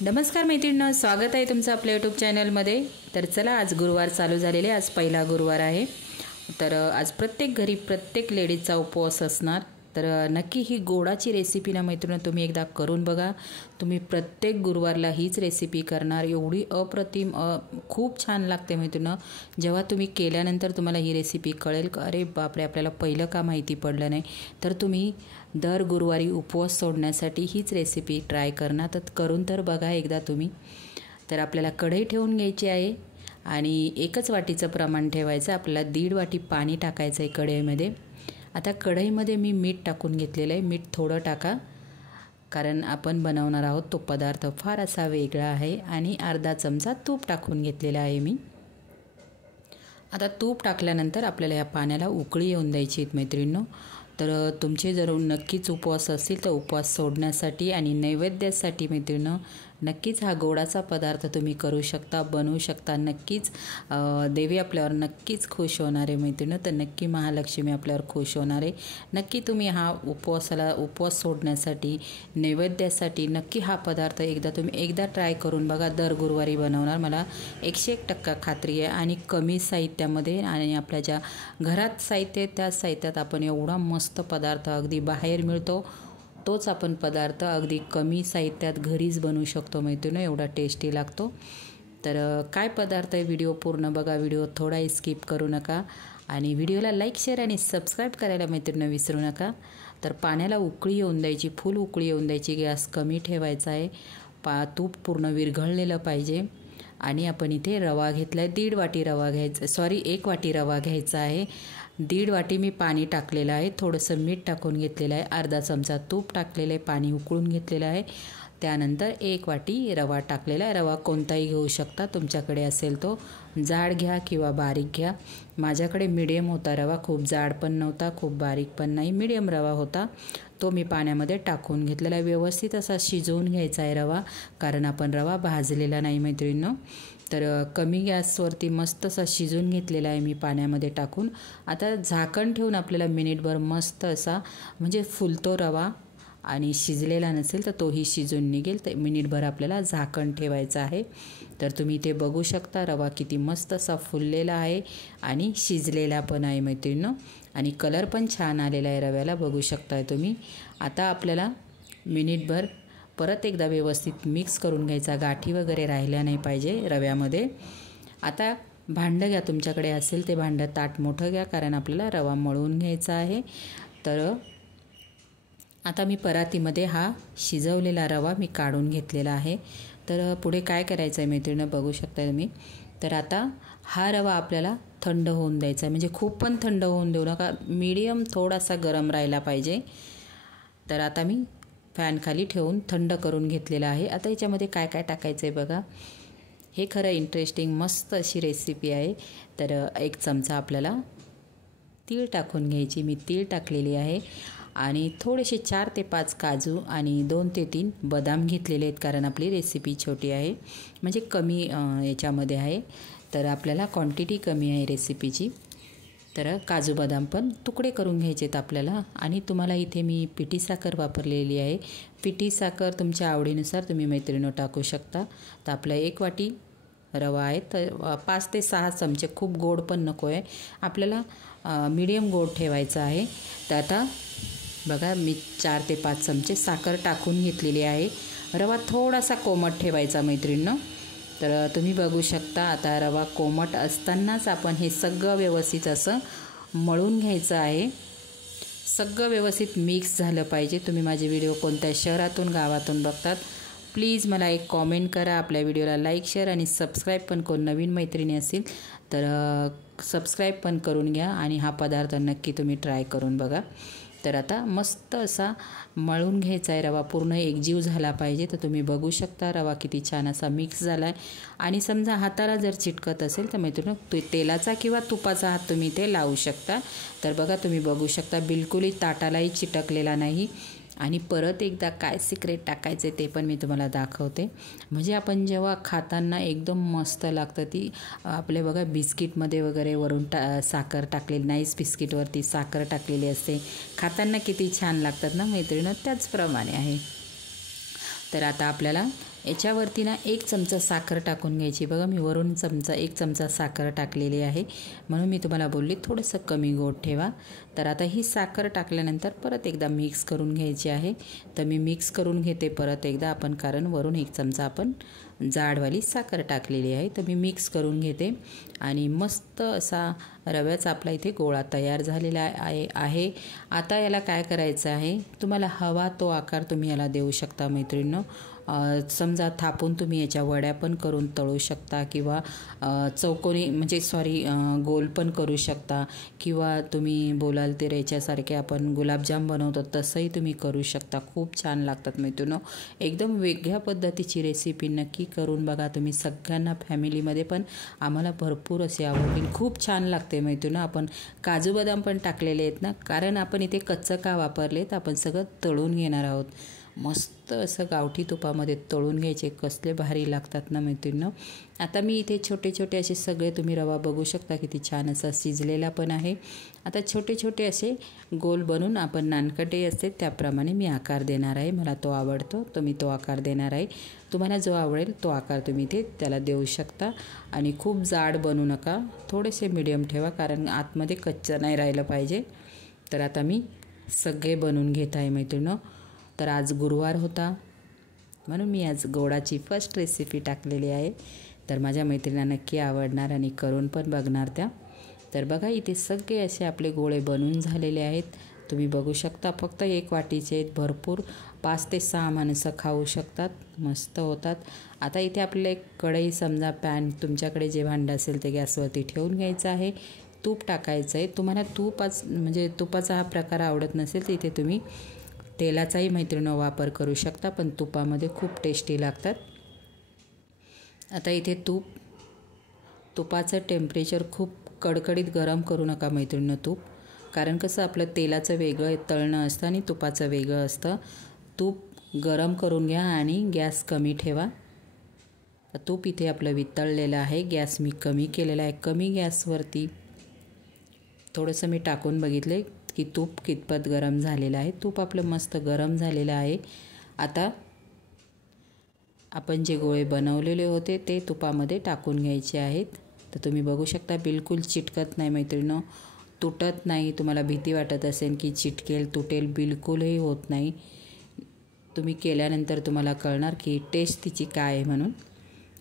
नमस्कार मैत्रिणींनो, स्वागत आहे तुमचं आपल्या यूट्यूब चॅनलमध्ये। तर चला, आज गुरुवार चालू झालेले, आज पहिला गुरुवार आहे। तर आज प्रत्येक घरी प्रत्येक लेडीजचा उपवास असणार। तर नक्की ही गोडाची रेसिपी ना मैत्रिणींनो तुम्ही एकदा करून बघा। तुम्ही प्रत्येक गुरुवारला हीच रेसिपी करणार, एवढी अप्रतिम खूप छान लागते मैत्रिणींनो। जेव्हा तुम्ही केल्यानंतर तुम्हाला ही रेसिपी कळेल का अरे बापरे, आपल्याला पहिलं का माहिती पडलं नाही। तर तुम्ही दर गुरुवारी उपवास सोडण्यासाठी हीच रेसिपी ट्राय करणार, तर करून तर बघा एकदा तुम्ही। तर आपल्याला कढई ठेवून घ्यायची आहे आणि एकच वाटीचं प्रमाण ठेवायचं। आपल्याला 1.5 वाटी पाणी टाकायचं आहे कढईमध्ये। आता कढईमध्ये मी मीठ टाकून घेतलेलं आहे। मीठ थोडं टाका, कारण आपण बनवणार आहोत तो पदार्थ फार असा वेगळा आहे। आणि अर्धा चमचा तूप टाकून घेतलेला आहे मी। आता तूप टाकल्यानंतर आपल्याला या पाण्याला उकळी येऊन द्यायची आहेत मैत्रिणींनो। तर तुमचे जर नक्कीच उपवास असतील तर उपवास सोडण्यासाठी आणि नैवेद्यासाठी मैत्रिणींनो नक्कीच हा गोडाचा पदार्थ तुम्ही करू शकता, बनवू शकता। नक्कीच देवी आपल्यावर नक्कीच खुश होणार आहे मैत्रिणींनो। तर नक्की महालक्ष्मी आपल्यावर खुश होणार आहे। नक्की तुम्ही हा उपवास सोडण्यासाठी नैवेद्यासाठी नक्की हा पदार्थ एकदा ट्राय करून बघा। दर गुरुवारी बनवणार, मला 101% खात्री आहे। आणि कमी साहित्यामध्ये आणि आपल्या ज्या घरात साहित्य त्या साहित्यात आपण एवढा मस्त पदार्थ अगदी बाहेर मिळतो तोच आपण पदार्थ अगदी कमी साहित्यात घरीच बनवू शकतो मैत्रिणींनो, एवढा टेस्टी लागतो। तर काय पदार्थ आहे व्हिडिओ पूर्ण बघा, व्हिडिओ थोडाही स्किप करू नका। आणि व्हिडिओला लाईक, शेअर आणि सबस्क्राईब करायला मैत्रिणींनो विसरू नका। तर पाण्याला उकळी येऊन द्यायची, फुल उकळी येऊन द्यायची, गॅस कमी ठेवायचा आहे। तूप पूर्ण विरघळलेलं पाहिजे। आणि आपण इथे रवा घेतला आहे, 1.5 वाटी रवा घ्यायचा, 1 वाटी रवा घ्यायचा आहे। 1.5 वाटी मी पाणी टाकलेलं आहे, थोडंसं मीठ टाकून घेतलेलं आहे, अर्धा चमचा तूप टाकलेलं आहे, पाणी उकळून घेतलेलं आहे। त्यानंतर 1 वाटी रवा टाकलेला आहे। रवा कोणताही घेऊ शकता, तुमच्याकडे असेल तो जाड घ्या किंवा बारीक घ्या। माझ्याकडे मीडियम होता रवा, खूप जाड पण नव्हता खूप बारीक पण नाही, मीडियम रवा होता, तो मी पाण्यामध्ये टाकून घेतलेला आहे। व्यवस्थित असा शिजवून घ्यायचा आहे रवा, कारण आपण रवा भाजलेला नाही मैत्रिणींनो। तर कमी गॅसवरती मस्त असा शिजवून घेतलेला आहे मी पाण्यामध्ये टाकून। आता झाकण ठेवून आपल्याला मिनिटभर मस्त असा म्हणजे फुलतो रवा, आणि शिजलेला नसेल तर तोही शिजून निघेल, तर मिनिटभर आपल्याला झाकण ठेवायचं आहे। तर तुम्ही ते बघू शकता रवा किती मस्त असा फुललेला आहे आणि शिजलेला पण आहे मैत्रिणींनो। आणि कलर पण छान आलेला आहे रव्याला, बघू शकताय तुम्ही। आता आपल्याला मिनिटभर परत एकदा व्यवस्थित मिक्स करून घ्यायचा, गाठी वगैरे राहिल्या नाही पाहिजे रव्यामध्ये। आता भांडं घ्या, तुमच्याकडे असेल ते भांडं, ताट मोठं घ्या, कारण आपल्याला रवा मळून घ्यायचा आहे। तर आता मी परातीमध्ये हा शिजवलेला रवा मी काढून घेतलेला आहे। तर पुढे काय करायचं आहे मैत्रिणींनो बघू शकता तुम्ही। तर आता हा रवा आपल्याला थंड होऊन द्यायचा आहे, म्हणजे खूप पण थंड होऊन देऊ नका, मीडियम थोडासा गरम राहिला पाहिजे। तर आता मी फॅन खाली ठेवून थंड करून घेतलेला आहे। आता याच्यामध्ये काय काय टाकायचं आहे बघा, हे खरं इंटरेस्टिंग मस्त अशी रेसिपी आहे। तर 1 चमचा आपल्याला तीळ टाकून घ्यायची, मी तीळ टाकलेली आहे। आणि थोडेसे 4 ते 5 काजू आणि 2 ते 3 बदाम घेतलेले आहेत, कारण आपली रेसिपी छोटी आहे, म्हणजे कमी याच्यामध्ये आहे, तर आपल्याला क्वांटिटी कमी आहे रेसिपीची। तर काजू बदाम पण तुकडे करून घ्यायचे आहेत आपल्याला। आणि तुम्हाला इथे मी पिठी साखर वापरलेली आहे, पिठी साखर तुमच्या आवडीनुसार तुम्ही मैत्रिणींनो टाकू शकता। तर आपला 1 वाटी रवा आहे, तर 5 ते 6 चमचे, खूप गोड पण नको आहे आपल्याला, मीडियम गोड ठेवायचा आहे। तर आता बघा मी 4 ते 5 चमचे साखर टाकून घेतलेली आहे। रवा थोडासा कोमट ठेवायचा मैत्रिणींनो। तर तुम्ही बघू शकता आता रवा कोमट असतानाच आपण हे सगळं व्यवस्थित असं मळून घ्यायचं आहे। सगळं व्यवस्थित मिक्स झालं पाहिजे। तुम्ही माझे व्हिडिओ कोणत्या शहरातून गावातून बघतात प्लीज मला एक कॉमेंट करा। आपल्या व्हिडिओला लाईक, शेअर आणि सबस्क्राईब पण, कोण नवीन मैत्रिणी असतील तर सबस्क्राईब पण करून घ्या। आणि हा पदार्थ नक्की तुम्ही ट्राय करून बघा। तर आता मस्त असा मळून घ्यायचा आहे रवा, पूर्ण एकजीव झाला पाहिजे। तर तुम्ही बघू शकता रवा किती छान असा मिक्स झाला आहे। आणि समजा हाताला जर चिटकत असेल तर मैत्रिणींनो तेलाचा किंवा तुपाचा हात तुम्ही ते लावू शकता। तर बघा तुम्ही बघू शकता बिलकुलही ताटालाही चिटकलेला नाही। आणि परत एकदा काय सिक्रेट टाकायचं ते पण मी तुम्हाला दाखवते, म्हणजे आपण जेव्हा खाताना एकदम मस्त लागतं। ती आपले बघा बिस्किटमध्ये वगैरे वरून साखर टाकलेली, नाईस बिस्किटवरती साखर टाकलेली असते, खाताना किती छान लागतात ना मैत्रिणींनो, त्याचप्रमाणे आहे। तर आता आपल्याला याच्यावरती ना 1 चमचा साखर टाकून घ्यायची. बघा मी वरून 1 चमचा साखर टाकलेली आहे, म्हणून मी तुम्हाला बोलली थोडंसं कमी गोड ठेवा. तर आता ही साखर टाकल्यानंतर परत एकदा मिक्स करून घ्यायची आहे. तर मी मिक्स करून घेते परत एकदा आपण, कारण वरून 1 चमचा आपण जाडवाली साखर टाकलेली आहे. तर मी मिक्स करून घेते आणि मस्त असा रव्याचा आपला इथे गोळा तयार झालेला आहे. आता याला काय करायचं आहे, तुम्हाला हवा तो आकार तुम्ही याला देऊ शकता मैत्रिणींनो. समजा थापून तुम्ही याच्या वड्या पण करून तळू शकता किंवा चौकोनी म्हणजे गोल पण करू शकता, किंवा तुम्ही बोलाल ते याच्यासारखे आपण गुलाबजाम बनवतो तसंही तुम्ही करू शकता. खूप छान लागतात मैत्रिणींनो. एकदम वेगळ्या पद्धतीची रेसिपी नक्की करून बघा तुम्ही. सगळ्यांना फॅमिलीमध्ये पण आम्हाला भरपूर असे आवडतील. खूप छान लागते मैत्रिणींनो. आपण काजू बदाम पण टाकलेले आहेत ना, कारण आपण इथे कच्चं का वापरलेत, आपण सगळं तळून घेणार आहोत. मस्त असं गावठी तुपामध्ये तळून घ्यायचे, कसले भारी लागतात ना मैत्रिणींनो. आता मी इथे छोटे छोटे असे सगळे तुम्ही रवा बघू शकता किती छान असा शिजलेला पण आहे. आता छोटे छोटे असे गोल बनवून आपण नानकटे असते त्याप्रमाणे मी आकार देणार आहे. मला तो आवडतो तर मी तो आकार देणार आहे. तुम्हाला जो आवडेल तो आकार तुम्ही इथे त्याला देऊ शकता. आणि खूप जाड बनवू नका, थोडेसे मीडियम ठेवा, कारण आतमध्ये कच्चं नाही राहिलं पाहिजे. तर आता मी सगळे बनवून घेत आहे मैत्रिणींनो. तर आज गुरुवार होता म्हणून मी आज गोडाची फर्स्ट रेसिपी टाकलेली आहे. तर माझ्या मैत्रिणींना नक्की आवडणार आणि करून पण बघणार त्या. तर बघा इथे सगळे असे आपले गोळे बनवून झालेले आहेत. तुम्ही बघू शकता फक्त 1 वाटीचे आहेत. भरपूर 5 ते 6 माणसं खाऊ शकतात, मस्त होतात. आता इथे आपल्याला एक कढई समजा पॅन तुमच्याकडे जे भांडं असेल ते गॅसवरती ठेवून घ्यायचं आहे. तूप टाकायचं आहे. तुम्हाला तुपाचा हा प्रकार आवडत नसेल तर इथे तुम्ही तेलाचाही मैत्रिणींनो वापर करू शकता, पण तुपामध्ये खूप टेस्टी लागतात. आता इथे तुपाचं टेम्परेचर खूप कडकडीत गरम करू नका मैत्रिणींनो तूप, कारण कसं आपलं तेलाचं वेगळं तळणं असतं आणि तुपाचं वेगळं असतं. तूप गरम करून घ्या आणि गॅस कमी ठेवा. तूप इथे आपलं वितळलेलं आहे. गॅस मी कमी केलेला आहे. कमी गॅसवरती थोडंसं मी टाकून बघितले की तूप कितपत गरम झालेलं आहे. तूप आपलं मस्त गरम झालेलं आहे. आता आपण जे गोळे बनवलेले होते ते तुपामध्ये टाकून घ्यायचे आहेत. तर तुम्ही बघू शकता बिलकुल चिटकत नाही मैत्रिणींनो, तुटत नाही. तुम्हाला भीती वाटत असेल की चिटकेल तुटेल, बिलकुलही होत नाही. तुम्ही केल्यानंतर तुम्हाला कळणार की टेस्ट तिची काय आहे म्हणून.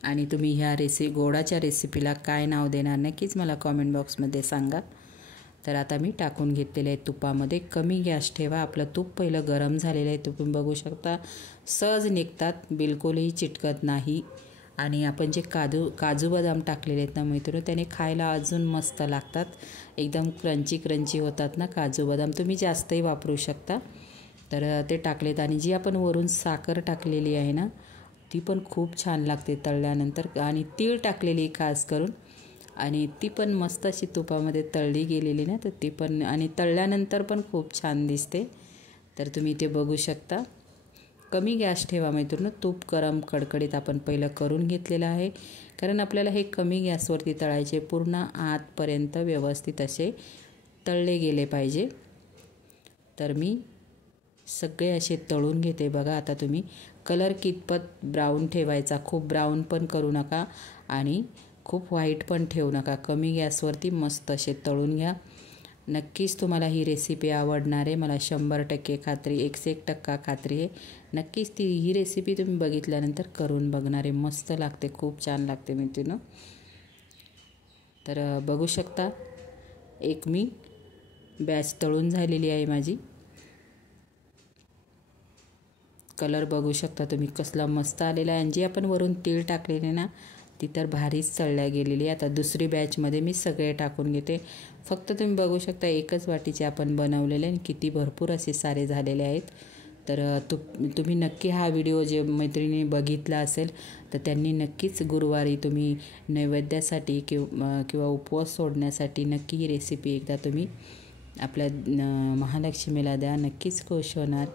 आणि तुम्ही ह्या गोडाच्या रेसिपीला काय नाव देणार नक्कीच मला कॉमेंट बॉक्समध्ये सांगा. तर आता मी टाकून घेतलेले आहे तुपामध्ये. कमी गॅस ठेवा. आपलं तूप पहिलं गरम झालेलं आहे. तुम्ही बघू शकता सहज निघतात, बिलकुलही चिटकत नाही. आणि आपण जे काजू बदाम टाकलेले आहेत ना मैत्रिणी, त्याने खायला अजून मस्त लागतात. एकदम क्रंची होतात ना काजू बदाम. तुम्ही जास्तही वापरू शकता. तर ते टाकलेत आणि जी आपण वरून साखर टाकलेली आहे ना ती पण खूप छान लागते तळल्यानंतर. आणि तीळ टाकलेली खास करून, आणि ती पण मस्त अशी तुपामध्ये तळली गेलेली ना, तर ती पण आणि तळल्यानंतर पण खूप छान दिसते. तर तुम्ही ते बघू शकता. कमी गॅस ठेवा मैत्रिणी. तूप गरम कडकडीत आपण पहिलं करून घेतलेलं आहे, कारण आपल्याला हे कमी गॅसवरती तळायचे. पूर्ण आतपर्यंत व्यवस्थित असे तळले गेले पाहिजे. तर मी सगळे असे तळून घेते. बघा आता तुम्ही कलर कितपत ब्राऊन ठेवायचा, खूप ब्राऊन पण करू नका आणि खूप व्हाईट पण ठेवू नका. कमी गॅसवरती मस्त असे तळून घ्या. नक्कीच तुम्हाला ही रेसिपी आवडणार आहे, मला 100% खात्री, 101% खात्री आहे. नक्कीच ही रेसिपी तुम्ही बघितल्यानंतर करून बघणार आहे. मस्त लागते, खूप छान लागते मित्रांनो. तर बघू शकता एक मी बॅच तळून झालेली आहे माझी. कलर बघू शकता तुम्ही कसला मस्त आलेला आहे. आणि जी आपण वरून तीळ टाकलेले ना ती तर भारीच तळल्या गेलेली आहे. आता दुसरी बॅचमध्ये मी सगळे टाकून घेते. फक्त तुम्ही बघू शकता 1च वाटीचे आपण बनवलेले आणि किती भरपूर असे सारे झालेले आहेत. तर तुम्ही नक्की हा व्हिडिओ जे मैत्रिणी बघितला असेल तर त्यांनी नक्कीच गुरुवारी तुम्ही नैवेद्यासाठी किंवा उपवास सोडण्यासाठी नक्की ही रेसिपी एकदा तुम्ही आपल्या महालक्ष्मीला द्या, नक्कीच खुश होणार.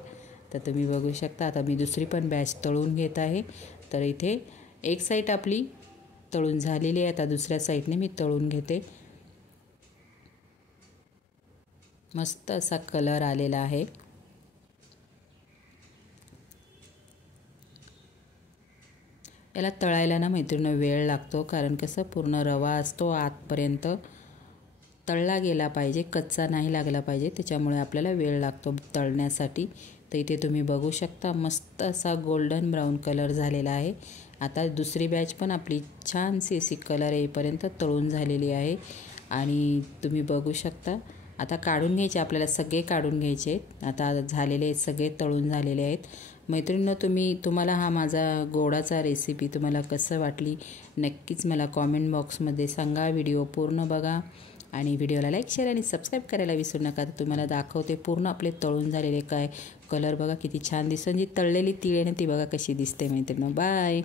तर तुम्ही बघू शकता आता मी दुसरी पण बॅच तळून घेत आहे. तर इथे एक साईड आपली तळून झालेली आहे. आता दुसऱ्या साईडने मी तळून घेते. मस्त असा कलर आलेला आहे. याला तळायला ना मैत्रिणी वेळ लागतो, कारण कसं पूर्ण रवा असतो आतपर्यंत तळला गेला पाहिजे, कच्चा नाही लागला पाहिजे, त्याच्यामुळे आपल्याला वेळ लागतो तळण्यासाठी. तर इथे तुम्ही बघू शकता मस्त असा गोल्डन ब्राऊन कलर झालेला आहे. आता दुसरी बॅच पण आपली छानशी अशी कलर येईपर्यंत तळून झालेली आहे आणि तुम्ही बघू शकता. आता काढून घ्यायचे आपल्याला, सगळे काढून घ्यायचे आहेत. आता झालेले आहेत, सगळे तळून झालेले आहेत. मैत्रिणींनो, तुम्हाला हा माझा गोडाचा रेसिपी तुम्हाला कसं वाटली नक्कीच मला कॉमेंट बॉक्समध्ये सांगा. व्हिडिओ पूर्ण बघा आणि व्हिडिओला लाईक, शेअर आणि सबस्क्राईब करायला विसरू नका. तर तुम्हाला दाखवते पूर्ण आपले तळून झालेले काय कलर बघा किती छान दिसतो. जी तळलेली तीळ आहे ना ती बघा कशी दिसते मैत्रिणींनो. बाय.